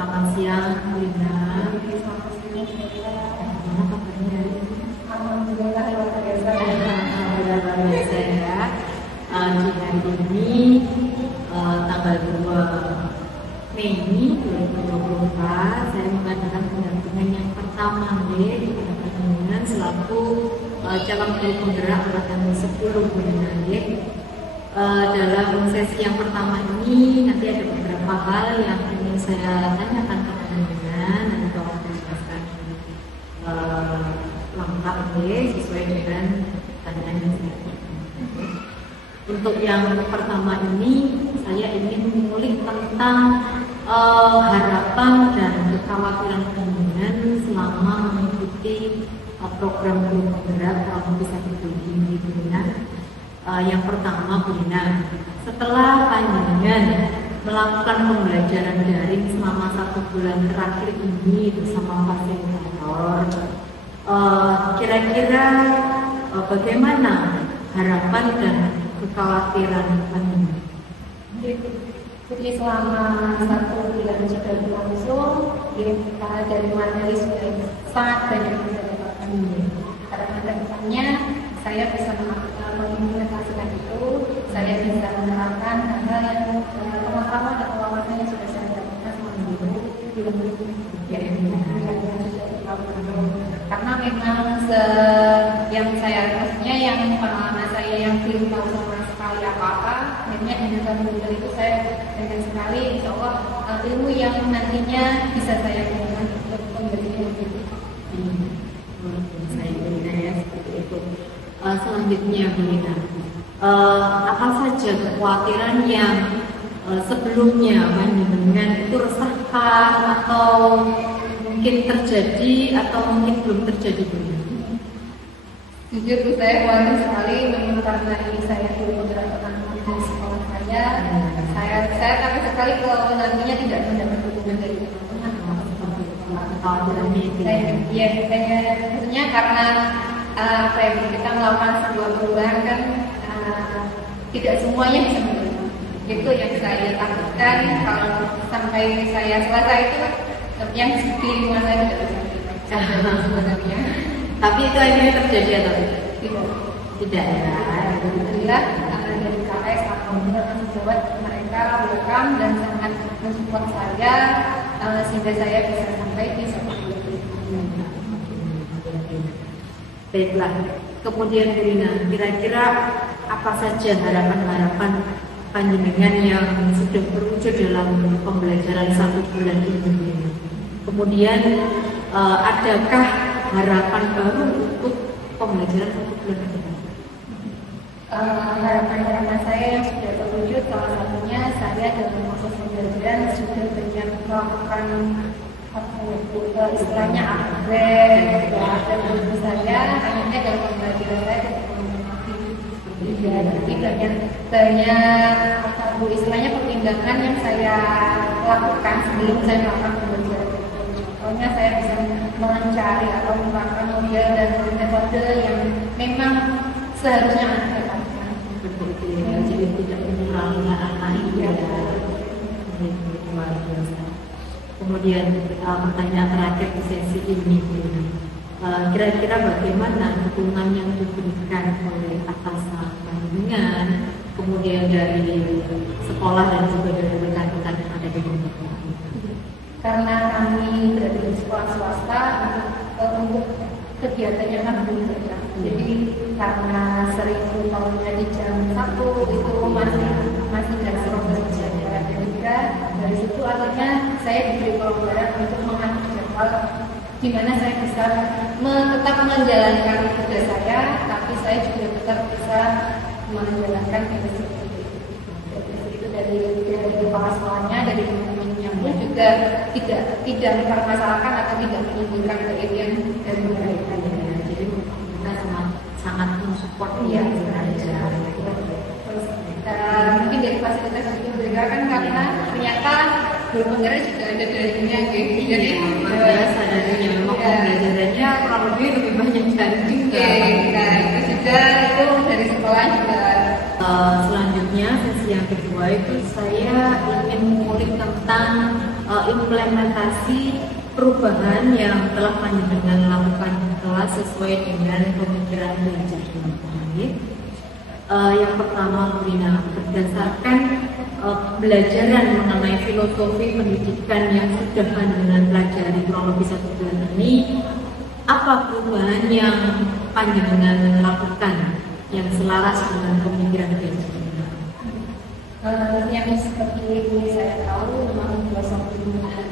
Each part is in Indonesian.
Selamat siang, Bu Lina. Selamat siang, Gimana kabarnya? alhamdulillah luar biasa. Alhamdulillah luar biasa ya. Di hari ini tanggal 2 Mei 2024 saya mengadakan pendampingan yang pertama di pendampingan selaku calon guru penggerak angkatan 10 Bu Lina. Dalam sesi yang pertama ini nanti ada beberapa hal yang ingin saya tanyakan ke panjenengan, nanti tolong dijelaskan lengkap sesuai dengan pertanyaan yang saya berikan. Untuk yang pertama ini saya ingin mengulik tentang harapan dan kekhawatiran panjenengan selama mengikuti program guru penggerak kurang lebih 1 bulan ini, Bu Lina. Yang pertama, Bu Lina, setelah panjenengan melakukan pembelajaran daring selama 1 bulan terakhir ini bersama fasilitator, kira-kira bagaimana harapan dan kekhawatiran panjenengan? Jadi selama 1 bulan sudah berlangsung, dari materi sudah sangat banyak yang bisa dapatkan. Karena kedepannya saya bisa mengimplementasikan itu, saya bisa menerapkan hal yang pengetahuan dan wawasan yang sudah saya dapatkan selama dulu di karena memang yang saya maksudnya yang pengalaman saya yang belum tahu sama sekali apa-apa, akhirnya dengan Google itu saya dengan sekali insya Allah ilmu yang nantinya bisa saya gunakan untuk pembelajaran itu. Saya Lina ya, seperti itu. Selanjutnya Bu Lina, apa saja kekhawatiran yang sebelumnya panjenengan itu resahkan atau mungkin terjadi atau mungkin belum terjadi, Bu Lina? Jujur saya khawatir sekali karena ini saya dulu mendapatkan di sekolah saya takut sekali kalau nantinya tidak mendapat dukungan dari teman-teman. Iya, maksudnya karena kita melakukan sebuah perubahan kan tidak semuanya bisa menerima. Itu yang saya takutkan kalau sampai saya selesai itu yang di lingkungan saya tidak bisa sebenarnya. Tapi itu akhirnya terjadi atau tidak? Tidak. Tidak ya. Alhamdulillah dari KS alhamdulillah menjawab mereka welcome dan sangat mensupport saya sehingga saya bisa sampai di satu Baiklah, kemudian Bu Lina, kira-kira apa saja harapan-harapan panjenengan yang sudah terwujud dalam pembelajaran 1 bulan ini? Kemudian adakah harapan baru untuk pembelajaran 1 bulan ke depan? Harapan-harapan saya yang sudah terwujud salah satunya saya dalam proses pembelajaran sudah banyak melakukan istilahnya upgrade dan tentu saja akhirnya dalam pembelajaran saya jadi banyak istilahnya pertimbangan yang saya lakukan sebelum saya melakukan pembelajaran. Contohnya saya bisa mencari atau melakukan model dan metode yang memang seharusnya ada dapatkan. Seperti itu ya, jadi tidak mengurangi anak ya. Luar biasa. Kemudian pertanyaan terakhir di sesi ini, kira-kira bagaimana dukungan yang diberikan oleh atasan panjenengan, kemudian dari sekolah dan juga dari rekan-rekan yang ada di rumah? Karena kami berada di sekolah swasta untuk kegiatannya kan belum berjalan. Jadi karena sering tahunnya di jam 1 itu masih nggak sering berjalan dan juga dari situ akhirnya saya diberi pelonggaran untuk mengatur jadwal di mana saya bisa tetap menjalankan tugas saya, tapi saya juga tetap bisa menjalankan tugas itu dari kepala sekolahnya, dari teman-temannya pun juga tidak mempermasalahkan atau tidak menimbulkan keirian dari mereka. Jadi kita sangat mensupport Iya, ya. terus mungkin dari fasilitas juga kan karena ternyata guru penggerak juga ada darinya gitu. Jadi biasa darinya memang pembelajarannya kurang lebih banyak dari nah itu juga itu dari sekolah juga. Selanjutnya sesi yang kedua itu saya ingin mengulik tentang implementasi perubahan yang telah panjenengan lakukan di kelas sesuai dengan pemikiran belajar dengan baik. Yang pertama, Brina, berdasarkan pembelajaran mengenai filosofi pendidikan yang sudah panjenengan pelajari kurang lebih 1 bulan ini, apa perubahan yang panjenengan lakukan yang selaras dengan pemikiran belajar? Yang seperti ini saya tahu memang filosofi pendidikan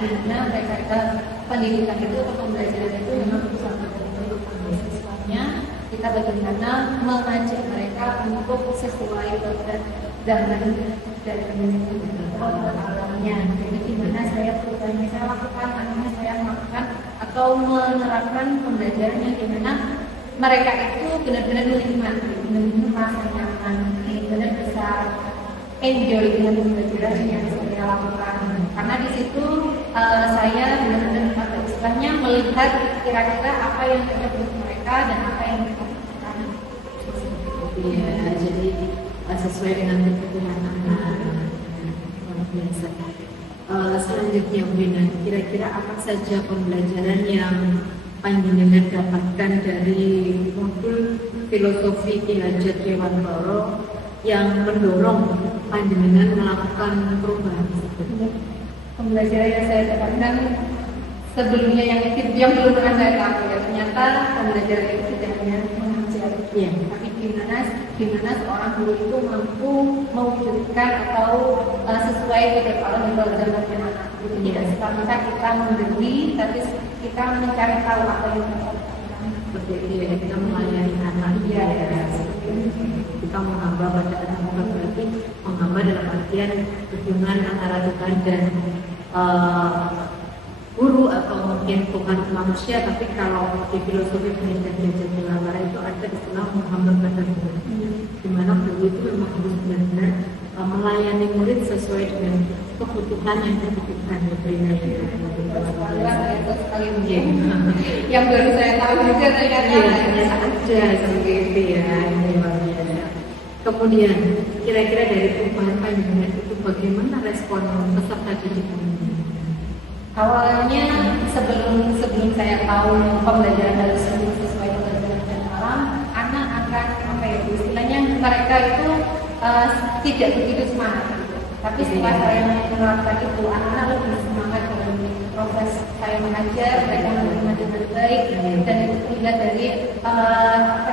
di mana mereka pendidikan itu atau pembelajaran itu memang sangat penting. Siswanya kita bagaimana mengajak mereka untuk sesuai dengan alamnya. Jadi gimana saya perubahan saya lakukan, akhirnya saya melakukan atau menerapkan pembelajaran yang dimana mereka itu benar-benar menikmati, benar-benar merasa nyaman, benar-benar bisa enjoy dengan pembelajaran yang saya lakukan. Karena di situ saya benar-benar pada istilahnya melihat kira-kira apa yang cocok untuk mereka dan apa yang mereka butuhkan. Ya, jadi sesuai dengan kebutuhan anak. Luar biasa. Selanjutnya, Brina, kira-kira apa saja pembelajaran yang panjenengan dapatkan dari modul filosofi Ki Hajat Dewantara yang mendorong panjenengan melakukan perubahan tersebut? Pembelajaran yang saya dapatkan sebelumnya yang belum pernah saya tahu ya, ternyata pembelajaran itu tidak hanya mengajar, tapi gimana seorang guru itu mampu mewujudkan atau sesuai dengan Allah dan belajar anak. Jadi tidak serta kita memberi, tapi kita mencari tahu apa yang kita lakukan. Seperti itu ya, kita melayani anak. Iya. Kita menghamba pada anak, bukan berarti menghamba dalam artian hubungan antara Tuhan dan guru atau mungkin Tuhan manusia, tapi kalau di filosofi pendidikan belajar Dewantara itu ada istilah menghamba pada guru, di mana guru itu memang harus benar-benar melayani murid sesuai dengan kebutuhan yang dibutuhkan. Yang baru saya tahu juga ternyata ada seperti itu ya. Kemudian kira-kira dari perubahan panjenengan itu bagaimana respon peserta didik? Awalnya sebelum saya tahu pembelajaran harus sesuai dengan alam, anak akan istilahnya mereka itu tidak begitu semangat. Tapi setelah saya menerapkan itu, anak-anak lebih semangat dalam proses saya mengajar, mereka menerima dengan baik, dan itu terlihat dari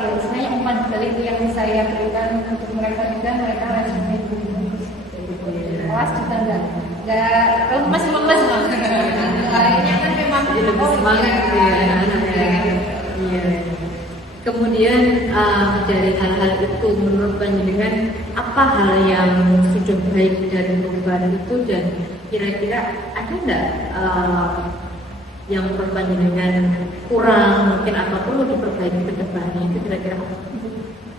istilahnya umpan balik yang saya berikan untuk mereka juga, mereka responnya lebih bagus. Kelas juga enggak masih lemes lainnya kan memang lebih semangat ya anak-anak. Iya. Kemudian dari hal-hal itu menurut panjenengan apa hal yang sudah baik dari perubahan itu, dan kira-kira ada nggak yang menurut panjenengan kurang mungkin atau perlu diperbaiki ke depannya, itu kira-kira apa?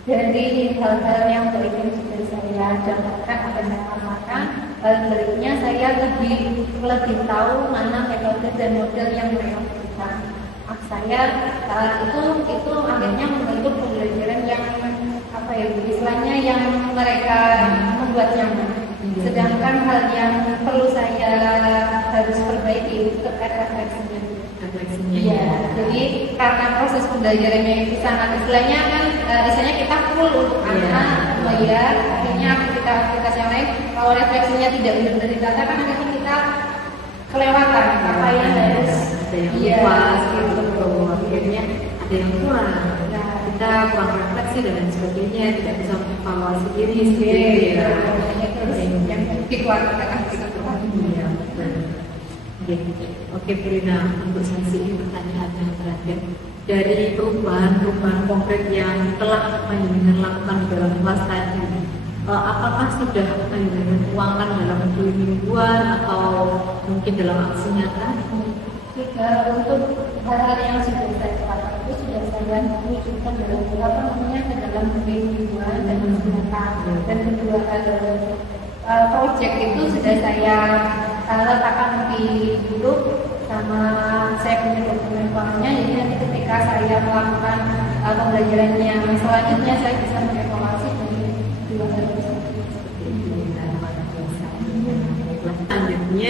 Dari hal-hal yang baik yang sudah saya dapatkan akan saya amalkan, berikutnya saya lebih tahu mana metode dan model yang mereka butuhkan. Saya itu akhirnya membentuk pembelajaran yang istilahnya yang mereka membuat nyaman. Sedangkan hal yang perlu saya harus perbaiki itu terkait refleksinya. Iya, jadi karena proses pembelajarannya itu sangat istilahnya kan istilahnya kita full untuk anak belajar, akhirnya aktivitas yang lain kalau refleksinya tidak benar-benar ditata kan akhirnya kita kelewatan apa yang harus pas gitu, akhirnya ada yang kurang, kita kurang refleksi dan lain sebagainya, tidak bisa mengevaluasi diri sendiri ya. Yang dikeluarkan kita iya, betul. Oke, Brina, untuk sesi ini pertanyaan yang terakhir, dari perubahan konkret yang telah panjenengan lakukan dalam kelas tadi, apakah sudah panjenengan tuangkan dalam 2 mingguan atau mungkin dalam aksi nyata? Untuk hal-hal yang sudah saya lakukan itu sudah saya wujudkan dalam dalam 2 mingguan dan nyata. Dan kedua project itu sudah saya letakkan di grup sama saya punya dokumen formnya, jadi nanti ketika saya melakukan pembelajaran yang selanjutnya saya bisa mengevaluasi dari 2 hal tersebut. Selanjutnya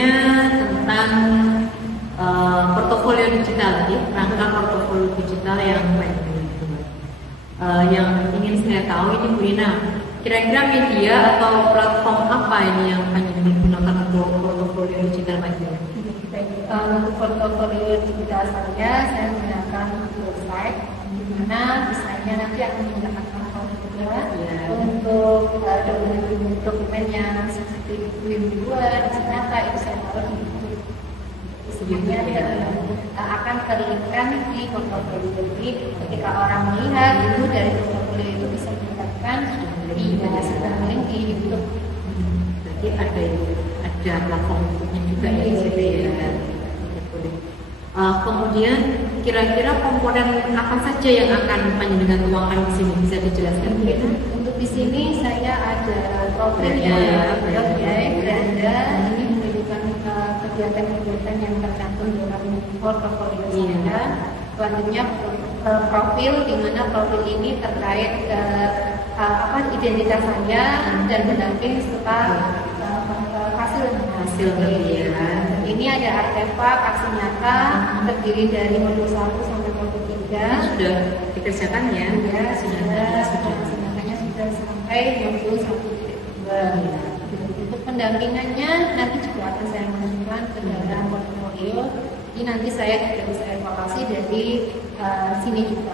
portofolio digital yang baik. Yang ingin saya tahu ini Bu Rina, kira-kira media atau platform apa ini yang panjenengan gunakan untuk portofolio digital Pak? Untuk portofolio digital saya menggunakan website, di mana misalnya nanti akan menggunakan platform juga untuk dokumen yang seperti dibuat, ternyata itu saya taruh di YouTube. Sebenarnya akan terlinkkan di portofolio. Jadi ketika orang melihat itu dari portofolio itu bisa mendapatkan sudah link di YouTube. Berarti ada platform YouTube-nya juga ya, gitu ya. Kemudian kira-kira komponen apa saja yang akan panjenengan tuangkan di sini, bisa dijelaskan mungkin? Untuk di sini saya ada profilnya, beranda ini menunjukkan kegiatan-kegiatan yang tercantum dalam portofolio saya. Selanjutnya profil, di mana profil ini terkait identitas saya dan pendamping serta hasil. Ini ada artefak aksi nyata terdiri dari modul 1 sampai modul 3. Sudah dikerjakan ya? Ya, sudah sampai modul 1.2. Untuk pendampingannya nanti juga akan saya masukkan ke dalam portfolio. Ini nanti saya juga bisa evaluasi dari sini juga.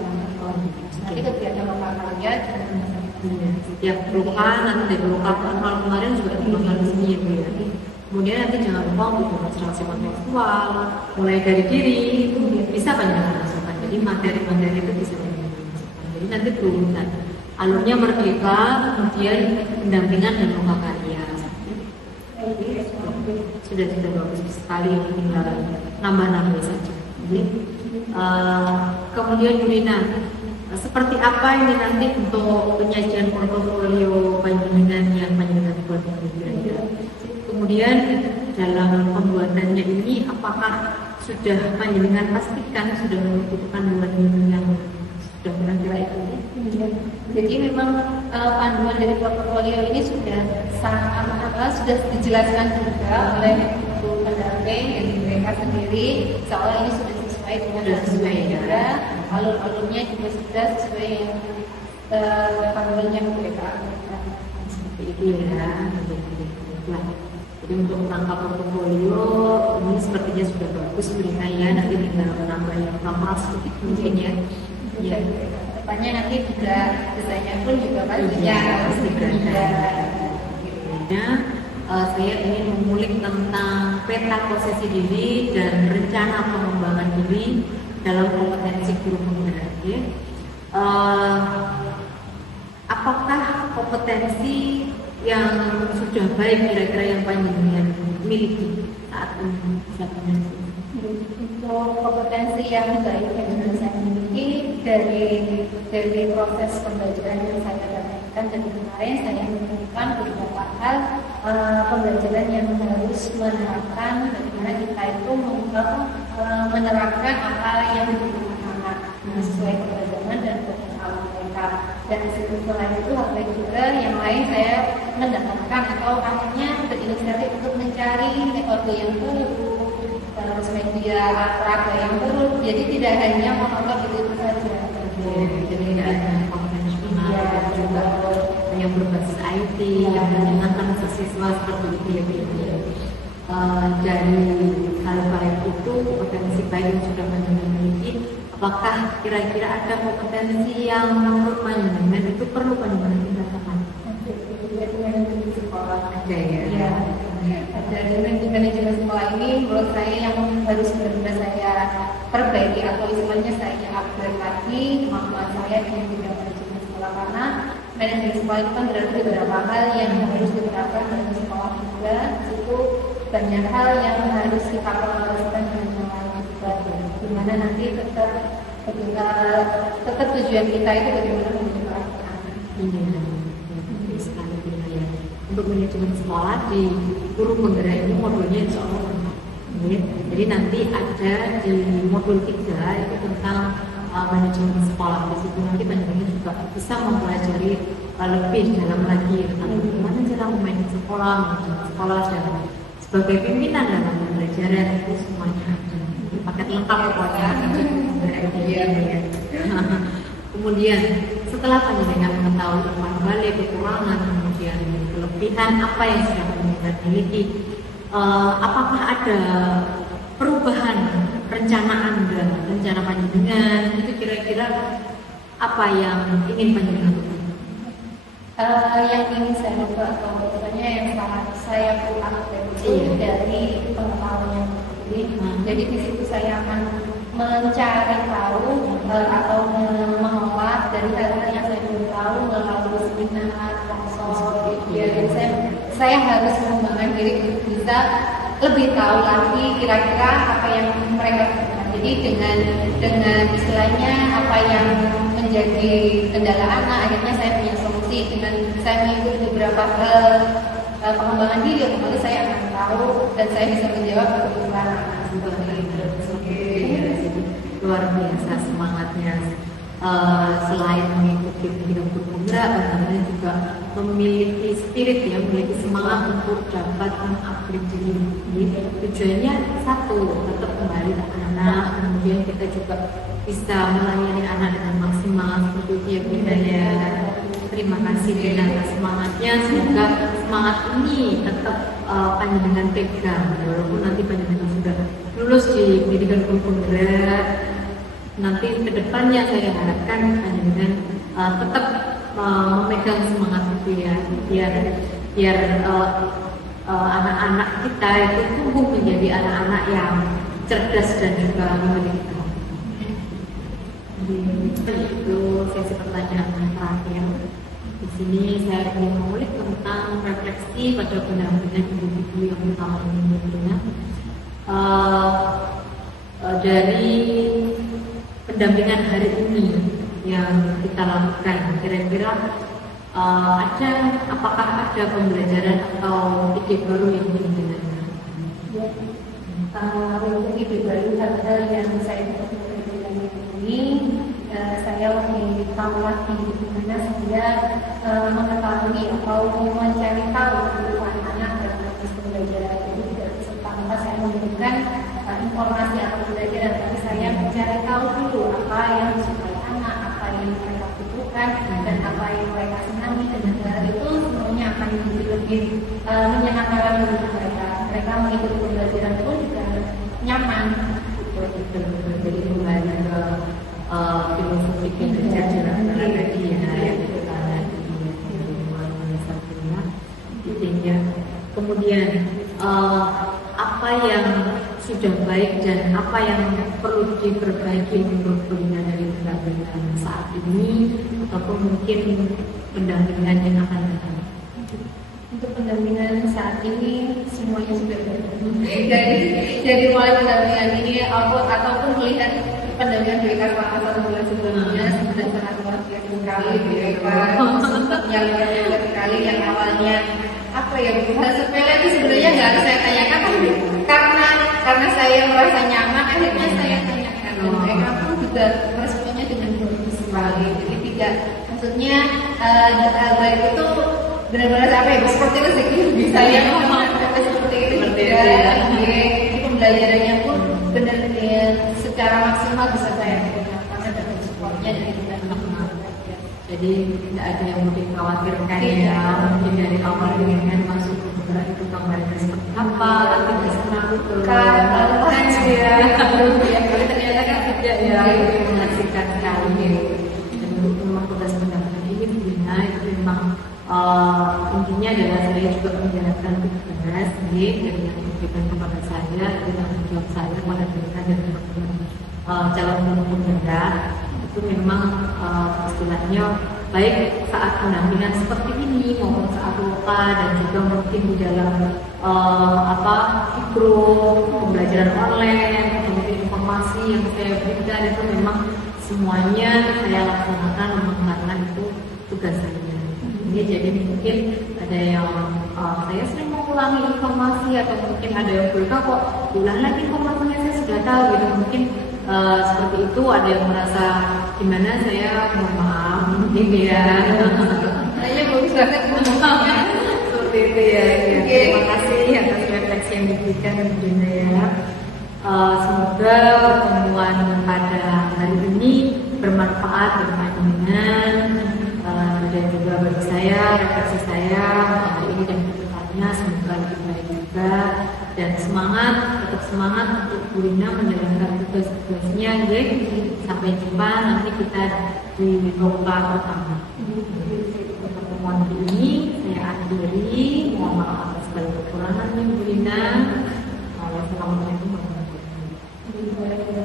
Nanti kegiatan lokal kerja setiap pelukan, nanti dari pelukan kalau kemarin juga dikembangkan di sini ya Bu ya. Kemudian nanti jangan lupa untuk demonstrasi kontekstual, mulai dari diri itu bisa panjenengan masukkan. Jadi materi-materi itu bisa dimasukkan. Jadi nanti berurutan. Alurnya merdeka, kemudian pendampingan dan loka karya. Sudah bagus sekali, tinggal nambah-nambah saja. Kemudian Bu Rina, seperti apa ini nanti untuk penyajian portofolio panjenengan yang panjenengan buat berada? Kemudian dalam pembuatannya ini apakah sudah panjenengan pastikan sudah membutuhkan panduan yang sudah kira-kira itu? Jadi memang panduan dari portofolio ini sudah sudah dijelaskan juga oleh pendamping dari mereka sendiri, soalnya ini sudah sesuai dengan juga alur-alurnya juga sudah sesuai yang panduan yang mereka seperti itu ya. Jadi untuk rangka portofolio ini sepertinya sudah bagus berikan ya, nanti tinggal menambah yang lama sedikit mungkin ya. Ya. Depannya nanti juga desainnya pun juga pastinya harus saya ingin mengulik tentang peta posisi diri dan rencana pengembangan diri dalam kompetensi guru penggerak. Ya. Apakah kompetensi yang sudah baik kira-kira yang panjenengan miliki saat ini? Untuk kompetensi yang baik yang sudah saya miliki dari proses pembelajaran yang saya dapatkan dari kemarin, saya menemukan beberapa hal pembelajaran yang harus menerapkan bagaimana kita itu menerapkan apa yang dibutuhkan anak sesuai keberagaman dan potensial mereka. Dan selain itu hal juga yang lain saya mendapatkan atau akhirnya berinisiatif untuk mencari metode yang terus media peraga yang baru, jadi tidak hanya monoton itu saja. Jadi ada konvensional juga yang berbasis IT yang menyenangkan siswa seperti itu ya. Dari hal baik itu potensi baik yang sudah memiliki, apakah kira-kira ada kompetensi yang menurut panjenengan itu perlu panjenengan tingkatkan? Manajemen sekolah aja ya. Dari manajemen sekolah ini menurut saya yang harus benar-benar saya perbaiki atau istilahnya saya upgrade lagi kemampuan saya di bidang manajemen sekolah, karena manajemen sekolah itu kan berarti beberapa hal yang harus diterapkan dalam sekolah juga. Itu banyak hal yang harus kita kolaborasikan dengan yang lain juga, dimana nanti tetap tujuan kita itu bagaimana menjadi untuk manajemen sekolah di guru penggerak ini modulnya insya Allah. Jadi nanti ada di modul 3 itu tentang manajemen sekolah. Di situ nanti panjenengan juga bisa mempelajari lebih dalam lagi tentang bagaimana cara memainkan sekolah, dan sebagai pimpinan dalam pembelajaran itu semuanya ada. Paket lengkap pokoknya. gitu ya. Kemudian setelah panjenengan mengetahui umpan balik, kekurangan, kemudian kelebihan apa yang sudah panjenengan miliki, apakah ada perubahan perencanaan dan rencana panjenengan itu kira-kira apa yang ingin panjenengan lakukan? Yang ingin saya ubah atau misalnya yang sangat saya pulang itu dari pengetahuan yang terjadi. Jadi di situ saya akan mencari tahu atau mengolah dari hal-hal yang saya belum tahu melalui seminar, workshop, ya. Dan saya harus mengembangkan diri untuk bisa lebih tahu lagi kira-kira apa yang mereka butuhkan. Jadi dengan istilahnya apa yang menjadi kendala anak, akhirnya saya punya solusi. Dengan saya mengikuti beberapa pengembangan diri, otomatis saya akan tahu dan saya bisa menjawab kebutuhan anak seperti itu. Luar biasa semangatnya. Selain mengikuti pendidikan bergerak, bagaimana juga memiliki spirit ya, memiliki semangat untuk dapat mengupgrade diri. Tujuannya satu, tetap kembali ke anak, kemudian kita juga bisa melayani anak dengan maksimal seperti itu ya Bunda ya. Terima kasih Bunda atas semangatnya. Semoga semangat ini tetap panjenengan pegang walaupun nanti panjenengan sudah lulus di pendidikan bergerak. Nanti kedepannya saya harapkan panjenengan tetap memegang semangat itu ya, biar anak-anak kita itu tumbuh menjadi anak-anak yang cerdas dan juga memiliki itu sesi pertanyaan terakhir. Di sini saya ingin mengulik tentang refleksi pada pendampingan individu yang pertama ini tentunya. Dari pendampingan hari ini yang kita lakukan, kira-kira apakah ada pembelajaran atau ide baru yang diinginkan? Untuk ide baru hal-hal yang saya pelajari ini, saya lebih tahu lagi bagaimana saya mengetahui atau mencari tahu kebutuhan anak dalam proses pembelajaran. Jadi tidak serta-merta saya memberikan informasi atau pembelajaran, tapi saya mencari tahu dulu apa yang disukai anak, apa yang mereka butuhkan, dan apa yang mereka senangi. Dan hal itu semuanya akan menjadi lebih menyenangkan lagi untuk mereka. Mereka mengikuti pembelajaran pun juga nyaman. Jadi kembali ke filosofi kecerdasan tadi ya, intinya. Kemudian apa yang sudah baik dan apa yang perlu diperbaiki menurut Bunda dari pendampingan saat ini ataupun mungkin pendampingan yang akan datang? Untuk pendampingan saat ini semuanya sudah baik. Dari mulai pendampingan ini ataupun melihat pendampingan mereka selama 1 bulan sebelumnya sudah sangat luar biasa sekali. Mereka yang sekali yang awalnya apa ya, hal sepele itu sebenarnya nggak harus saya tanyakan, tapi karena saya merasa nyaman akhirnya saya tanyakan, dan mereka pun juga meresponnya dengan bagus sekali. Jadi tidak, maksudnya baik itu benar-benar apa ya, seperti rezeki bagi saya seperti itu juga. Jadi pembelajarannya pun benar-benar secara maksimal bisa saya berikan karena dari supportnya dari teman-teman. Jadi tidak ada yang mungkin khawatirkan ya, mungkin dari awal dengan masuk ke bergerak itu gambarnya seperti apa, nanti bisa melakukan ya, tapi ternyata kan tidak ya, menyaksikan sekali. Dan memang tugas pendampingan ini Bunda itu memang intinya adalah saya juga menjalankan tugas dari yang diberikan kepada saya, dari tanggung jawab saya kepada mereka dan teman-teman calon pemuda. Itu memang istilahnya baik saat pendampingan seperti ini maupun saat luka dan juga mungkin di dalam grup pembelajaran online, kemudian informasi yang saya berikan itu memang semuanya saya laksanakan memang karena itu tugas saya. Ini jadi mungkin ada yang saya sering mengulangi informasi atau mungkin ada yang berkata kok ulang lagi informasinya saya sudah tahu gitu, mungkin seperti itu. Ada yang merasa gimana, saya mohon maaf mungkin ya. Saya bagus banget seperti itu ya. Terima kasih atas refleksi yang diberikan tentunya ya. Semoga pertemuan pada hari ini bermanfaat bagi panjenengan dan juga bagi saya, refleksi saya hari ini dan kedepannya semoga lebih baik juga, dan tetap semangat untuk Bu Rina menjalankan tugas-tugasnya. Sampai jumpa nanti kita di lomba pertama. Pertemuan ini saya akhiri, mohon maaf atas segala kekurangan Bu Rina. Wassalamualaikum warahmatullahi wabarakatuh.